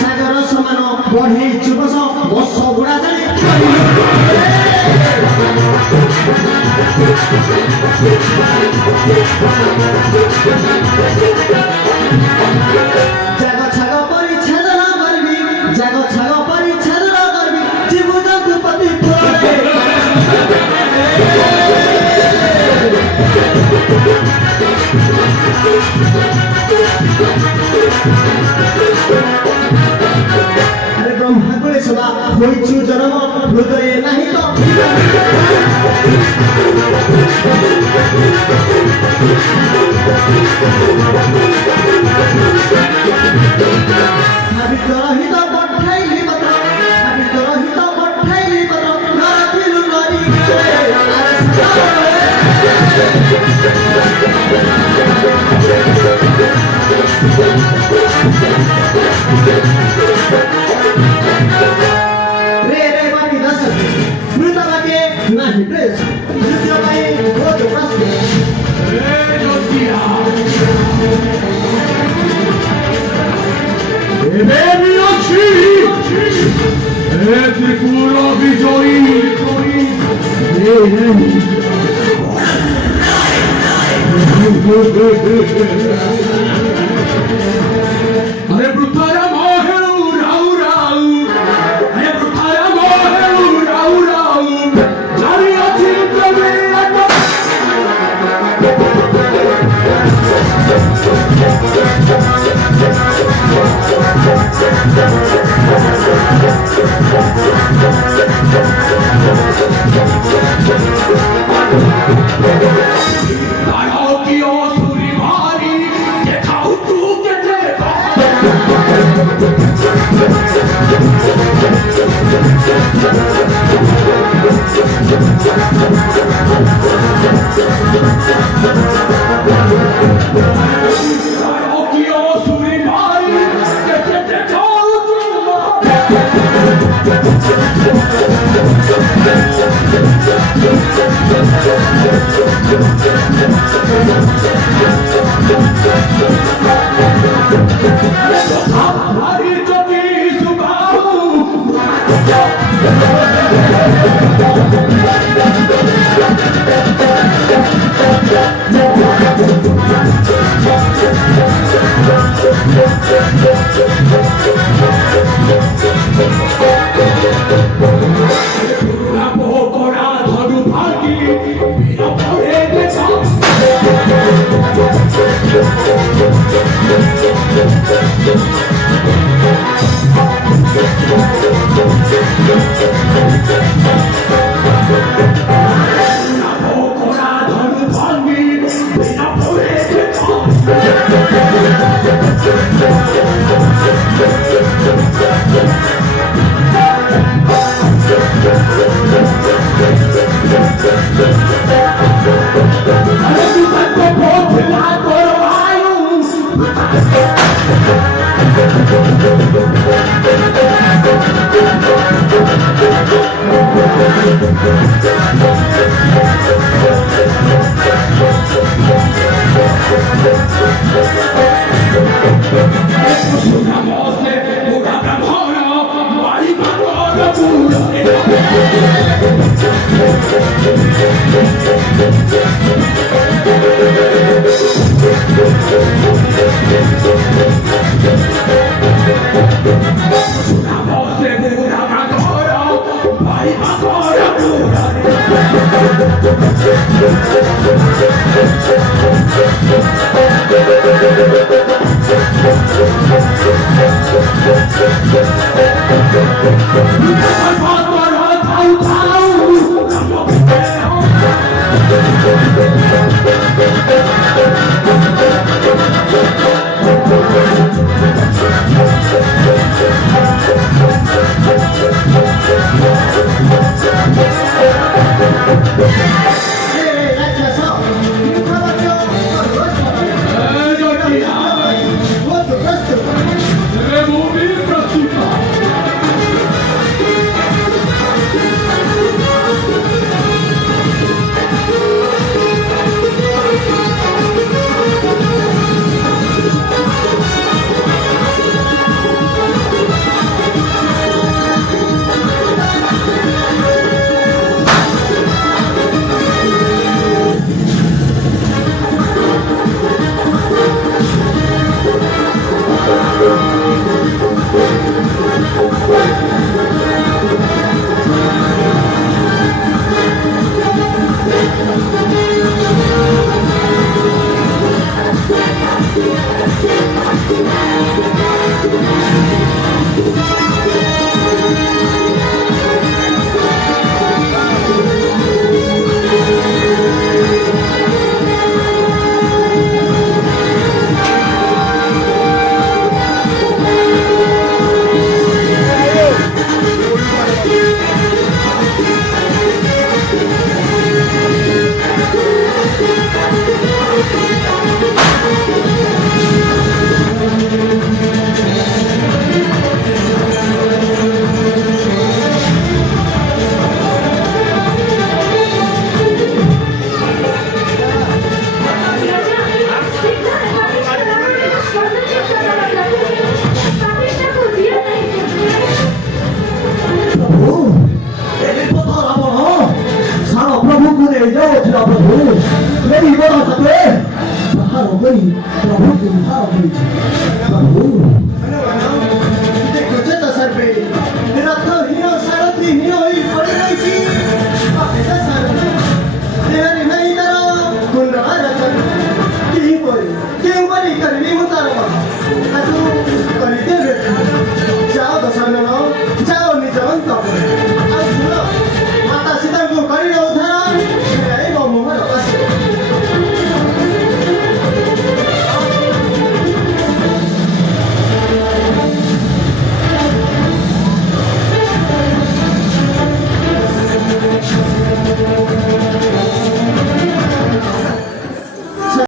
सागर समान बढ़े चुबस बस बुढ़ा जाग छाग परिच्छेदन करबी जाग छाग परिच्छेदन करबी जीव जंतु पति अरे ब्रह्मा को सदा होइछु जन्म हृदय नहीं तो रहित पठाइली पत्र रहित पठाइली पत्र नरपिलु नरी रे रे बाकी दस मृत बाके नहीं प्रेस द्वितीय भाई वो जो प्रश्न रे जोतिया एबे मियोची ए त्रिपुरा विजयी अरे वृद्धाया मोहेउ राउ राउ अरे वृद्धाया मोहेउ राउ राउ जारी अछि प्रवे Una voce pura m'adora, vai ancora pura. Al fatto tau tau, la mia devo mi praticare. प्रभु